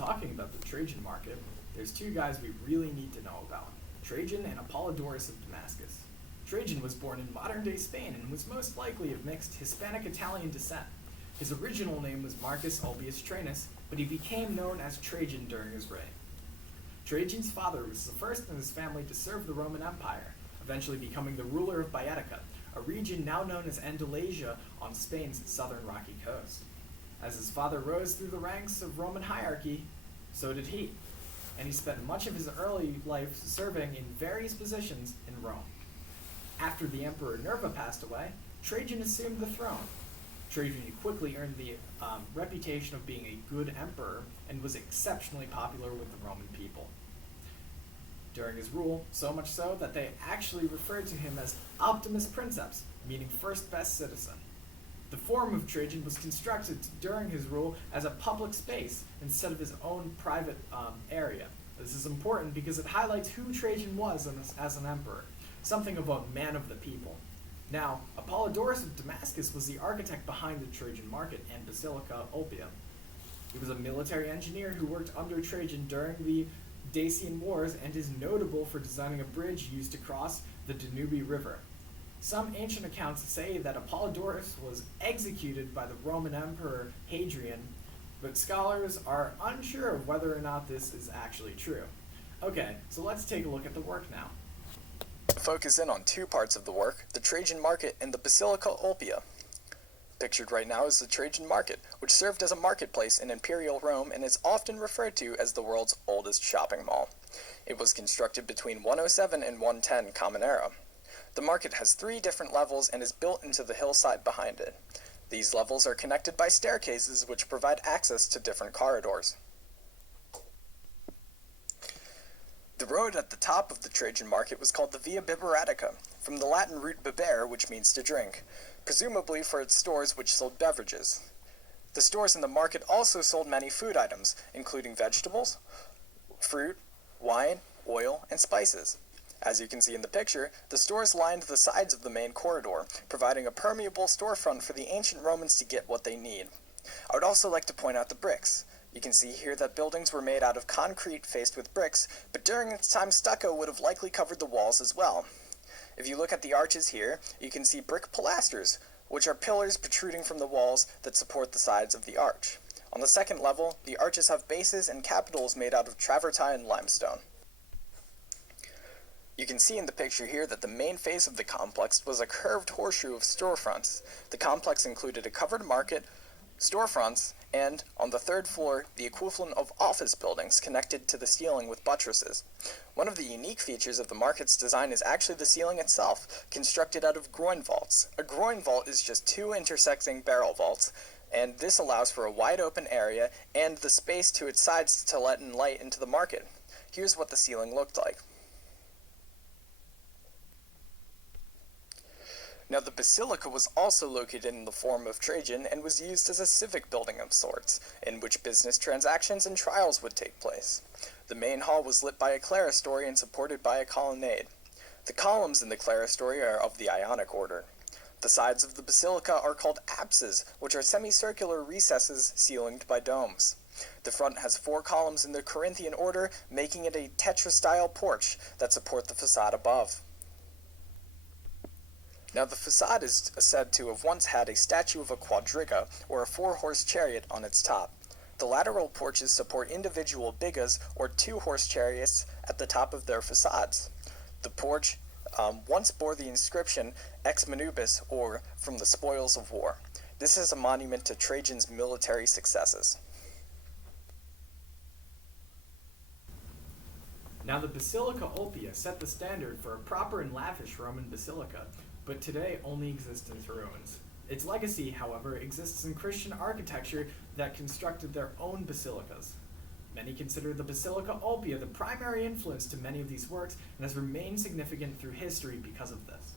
talking about the Trajan market, there's two guys we really need to know about, Trajan and Apollodorus of Damascus. Trajan was born in modern-day Spain and was most likely of mixed Hispanic-Italian descent. His original name was Marcus Ulpius Trajanus, but he became known as Trajan during his reign. Trajan's father was the first in his family to serve the Roman Empire, eventually becoming the ruler of Baetica, a region now known as Andalusia on Spain's southern rocky coast. As his father rose through the ranks of Roman hierarchy, so did he, and he spent much of his early life serving in various positions in Rome. After the emperor Nerva passed away, Trajan assumed the throne. Trajan quickly earned the reputation of being a good emperor and was exceptionally popular with the Roman people during his rule, so much so that they actually referred to him as Optimus Princeps, meaning first best citizen. The Forum of Trajan was constructed during his rule as a public space instead of his own private area. This is important because it highlights who Trajan was as an emperor, something of a man of the people. Now, Apollodorus of Damascus was the architect behind the Trajan market and Basilica Ulpia. He was a military engineer who worked under Trajan during the Dacian Wars and is notable for designing a bridge used to cross the Danube River. Some ancient accounts say that Apollodorus was executed by the Roman Emperor Hadrian, but scholars are unsure of whether or not this is actually true. Okay, so let's take a look at the work now. Focus in on two parts of the work, the Trajan market and the Basilica Ulpia. Pictured right now is the Trajan market, which served as a marketplace in Imperial Rome and is often referred to as the world's oldest shopping mall. It was constructed between 107 and 110 Common Era. The market has 3 different levels and is built into the hillside behind it. These levels are connected by staircases which provide access to different corridors. The road at the top of the Trajan market was called the Via Biberatica, from the Latin root bibere, which means to drink, presumably for its stores which sold beverages. The stores in the market also sold many food items, including vegetables, fruit, wine, oil, and spices. As you can see in the picture, the stores lined the sides of the main corridor, providing a permeable storefront for the ancient Romans to get what they need. I would also like to point out the bricks. You can see here that buildings were made out of concrete faced with bricks, but during its time stucco would have likely covered the walls as well. If you look at the arches here, you can see brick pilasters, which are pillars protruding from the walls that support the sides of the arch. On the second level, the arches have bases and capitals made out of travertine limestone. You can see in the picture here that the main face of the complex was a curved horseshoe of storefronts. The complex included a covered market, storefronts, and, on the third floor, the equivalent of office buildings connected to the ceiling with buttresses. One of the unique features of the market's design is actually the ceiling itself, constructed out of groin vaults. A groin vault is just 2 intersecting barrel vaults, and this allows for a wide open area and the space to its sides to let in light into the market. Here's what the ceiling looked like. Now, the basilica was also located in the Forum of Trajan and was used as a civic building of sorts, in which business transactions and trials would take place. The main hall was lit by a clerestory and supported by a colonnade. The columns in the clerestory are of the Ionic order. The sides of the basilica are called apses, which are semicircular recesses ceilinged by domes. The front has 4 columns in the Corinthian order, making it a tetrastyle porch that support the facade above. Now, the facade is said to have once had a statue of a quadriga, or a 4-horse chariot, on its top. The lateral porches support individual bigas, or 2-horse chariots, at the top of their facades. The porch once bore the inscription Ex Manubis, or from the spoils of war. This is a monument to Trajan's military successes. Now, the Basilica Ulpia set the standard for a proper and lavish Roman basilica, but today only exists in its ruins. Its legacy, however, exists in Christian architecture that constructed their own basilicas. Many consider the Basilica Ulpia the primary influence to many of these works and has remained significant through history because of this.